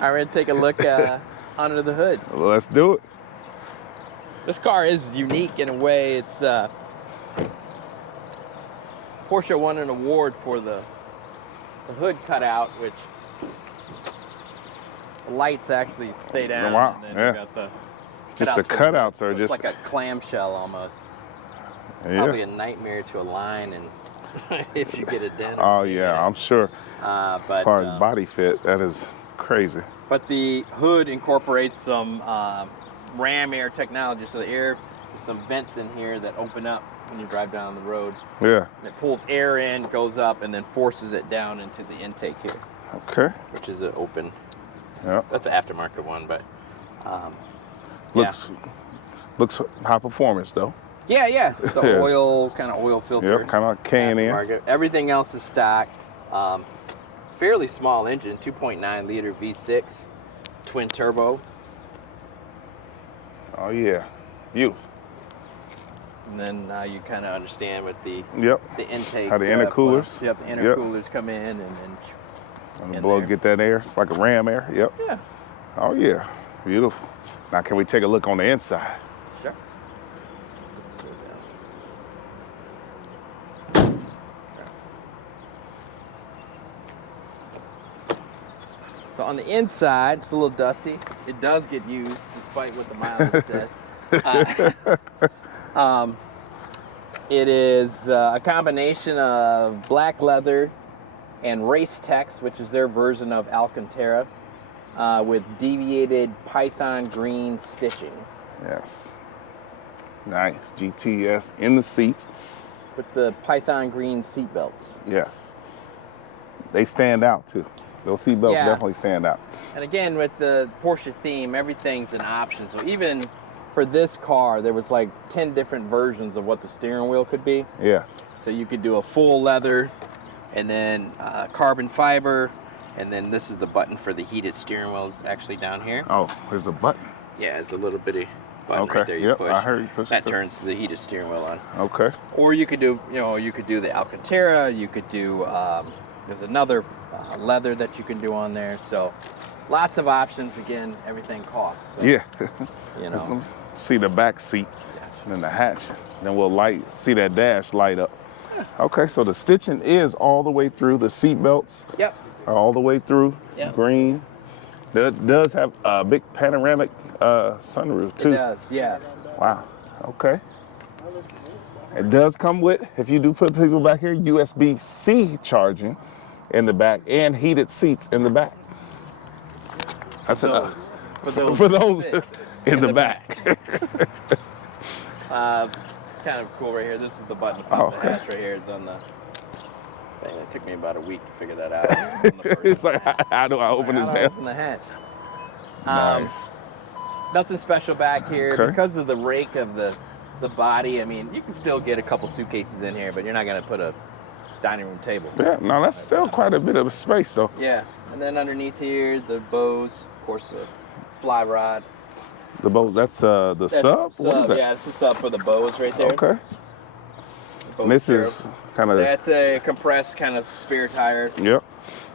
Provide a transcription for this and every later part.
All right, take a look under the hood. Let's do it. This car is unique in a way. It's Porsche won an award for the hood cutout, which the lights actually stay down. Wow, And then yeah. you got the Just the for cutouts so are it's just like a clamshell almost. It's yeah. probably a nightmare to align, and if you get a dent. Oh yeah, I'm sure. But As far as body fit, that is crazy. But the hood incorporates some ram air technology, so the air, there's some vents in here that open up when you drive down the road. Yeah. And it pulls air in, goes up, and then forces it down into the intake here. Okay. Which is an open. Yeah. That's an aftermarket one, but looks high performance though. Yeah, yeah. It's an oil filter. Yep, kind of K&N. Everything else is stock. Fairly small engine, 2.9 liter V6, twin turbo. Oh yeah, beautiful. And then now you kind of understand with the intake. How the intercoolers. Yep, the intercoolers come in and blow, get that air. It's like a ram air. Yep. Yeah. Oh yeah, beautiful. Now can we take a look on the inside? Sure. So on the inside, it's a little dusty. It does get used, despite what the mileage says. It is a combination of black leather and race text, which is their version of Alcantara, with deviated python green stitching. Yes. Nice. GTS in the seats. With the python green seat belts. Yes. They stand out too. Those seat belts definitely stand out. And again, with the Porsche theme, everything's an option. So even for this car, there was like 10 different versions of what the steering wheel could be. Yeah. So you could do a full leather, and then carbon fiber, and then this is the button for the heated steering wheel is actually down here. Oh, there's a button. Yeah, it's a little bitty button right there. You push. I heard you push. That turns the heated steering wheel on. Okay. Or you could do, the Alcantara. You could do. There's another leather that you can do on there. So lots of options. Again, everything costs. So, yeah. Let me see the back seat and then the hatch. Then we'll see that dash light up. Yeah. Okay, so the stitching is all the way through. The seat belts are all the way through. Yep. Green. It does have a big panoramic sunroof too. It does, yeah. Wow. Okay. It does come with, if you do put people back here, USB-C charging in the back and heated seats in the back. That's for those in the back. Kind of cool right here. This is the button to pop the hatch right here. It's on the thing. It took me about a week to figure that out. It's like, how do I open this down? Open the hatch. Nice. Nothing special back here. Because of the rake of the body, I mean, you can still get a couple suitcases in here, but you're not going to put a dining room table. Yeah, no, that's still quite a bit of space, though. Yeah, and then underneath here, the bows, of course, the fly rod. The bows, that's the sub? What is that? Yeah, it's the sub for the bows right there. Okay. And this is kind of... That's a compressed kind of spare tire. Yep.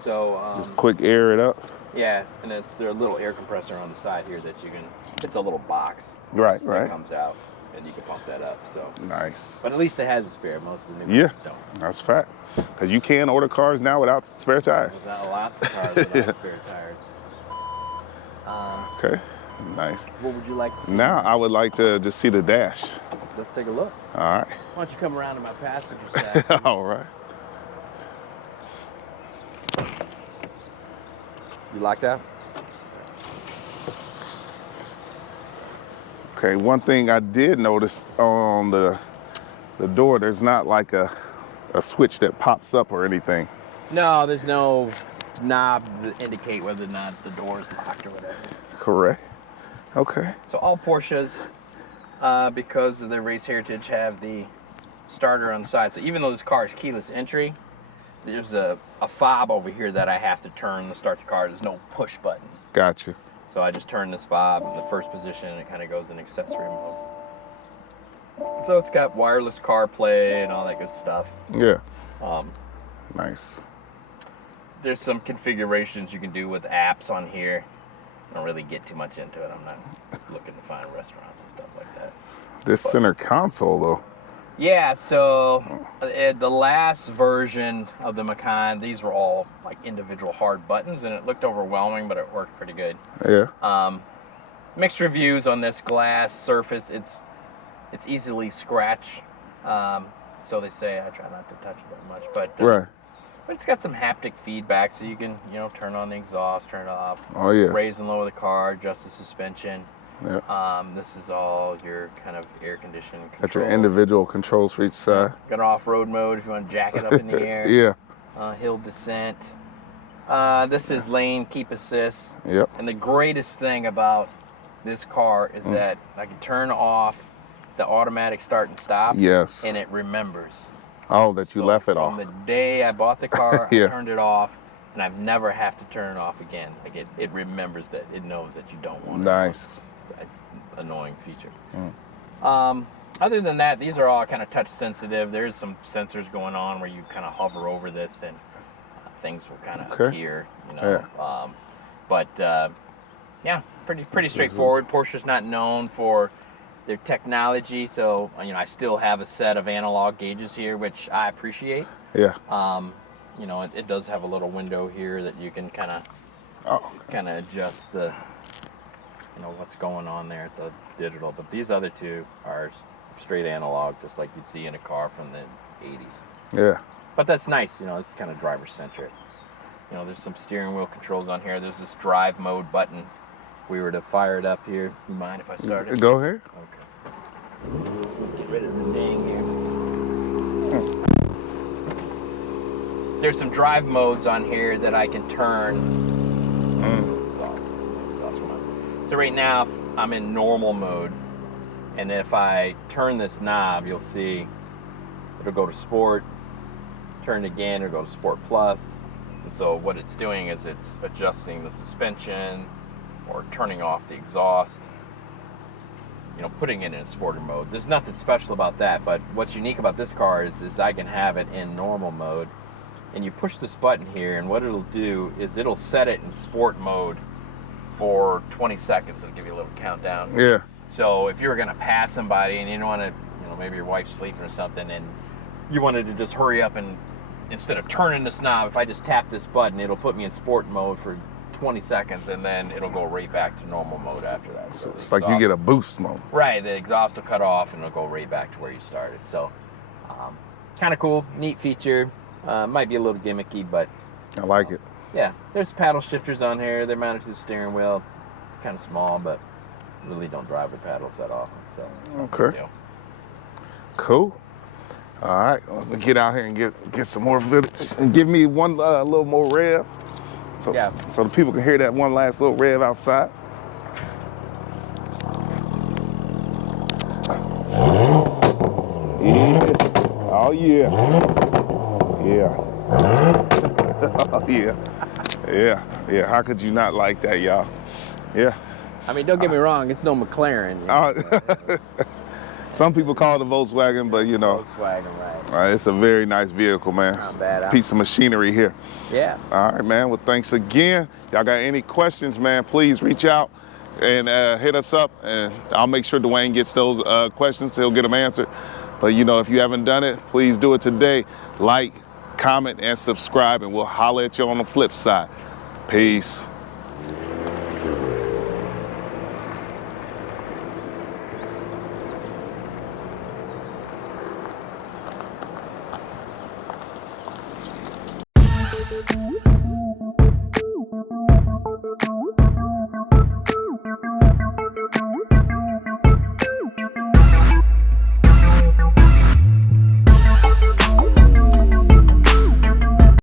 So... just quick air it up. Yeah, and there's a little air compressor on the side here that you can... It's a little box. Right. That comes out, and you can pump that up, so... Nice. But at least it has a spare. Most of the new cars don't. That's fact. Because you can order cars now without spare tires. There's not lots of cars without spare tires. Okay. Nice. What would you like to see? Now I would like to just see the dash. Let's take a look. All right. Why don't you come around to my passenger side? All right. You locked out? Okay, one thing I did notice on the door, there's not like a switch that pops up or anything. No, there's no knob to indicate whether or not the door is locked or whatever. Correct. Okay. So all Porsches, because of their race heritage, have the starter on the side. So even though this car is keyless entry, there's a fob over here that I have to turn to start the car. There's no push button. Gotcha. So I just turn this fob in the first position and it kind of goes in accessory mode. So it's got wireless CarPlay and all that good stuff. Yeah. Nice. there's some configurations you can do with apps on here. I don't really get too much into it. I'm not looking to find restaurants and stuff like that. This center console though. Yeah, so the last version of the Macan, these were all like individual hard buttons, and it looked overwhelming, but it worked pretty good. Yeah. Mixed reviews on this glass surface. It's easily scratch, so they say. I try not to touch it that much, but Right. but it's got some haptic feedback, so you can turn on the exhaust, turn it off, Oh yeah. raise and lower the car, adjust the suspension. Yeah. This is all your kind of air conditioning controls. Got your individual controls for each side. Got off-road mode if you want to jack it up in the air. Yeah. Hill descent. This is lane keep assist. Yep. And the greatest thing about this car is that I can turn off the automatic start and stop. Yes. And it remembers. Oh, that you left it off. From the day I bought the car, Yeah. I turned it off, and I've never have to turn it off again. Like it remembers that. It knows that you don't want it. Nice. It's an annoying feature. Other than that, these are all kind of touch sensitive. There's some sensors going on where you kind of hover over this and things will kind of appear, Yeah. Yeah, pretty straightforward. Porsche's not known for their technology, so I still have a set of analog gauges here, which I appreciate. Yeah. It does have a little window here that you can kind of adjust the what's going on there. It's a digital, but these other two are straight analog, just like you'd see in a car from the 80s. Yeah. But that's nice, it's kind of driver centric. There's some steering wheel controls on here. There's this drive mode button. If we were to fire it up here, you mind if I start it? Go ahead. Okay. Get rid of the ding here. There's some drive modes on here that I can turn. This is awesome. So right now I'm in normal mode, and if I turn this knob, you'll see it'll go to sport. Turn it again, it'll go to sport plus. And so what it's doing is it's adjusting the suspension or turning off the exhaust, putting it in a sporter mode. There's nothing special about that, but what's unique about this car is I can have it in normal mode, and you push this button here, and what it'll do is it'll set it in sport mode for 20 seconds. It'll give you a little countdown. Yeah. So if you were gonna pass somebody and you don't want to, maybe your wife's sleeping or something, and you wanted to just hurry up, and instead of turning this knob, if I just tap this button, it'll put me in sport mode for 20 seconds, and then it'll go right back to normal mode after that. So It's like you get a boost mode. Right, the exhaust will cut off and it'll go right back to where you started. So kind of cool, neat feature. Might be a little gimmicky, but I like it. yeah, there's paddle shifters on here. They're mounted to the steering wheel. It's kind of small, but really don't drive with paddles that often. So Okay. Cool. All right, well, let me get out here and get some more footage and give me one little more rev, so the people can hear that one last little rev outside. Yeah. Oh yeah. Yeah. Oh yeah. Yeah. Yeah. How could you not like that, y'all? Yeah. I mean, don't get me wrong, it's no McLaren. Some people call it a Volkswagen, but Volkswagen, right? It's a very nice vehicle, man. Not bad. Piece of machinery here. Yeah. All right, man. Well, thanks again. Y'all got any questions, man, please reach out and hit us up, and I'll make sure Dwayne gets those questions. He'll get them answered. But, if you haven't done it, please do it today. Like, comment, and subscribe, and we'll holler at you on the flip side. Peace.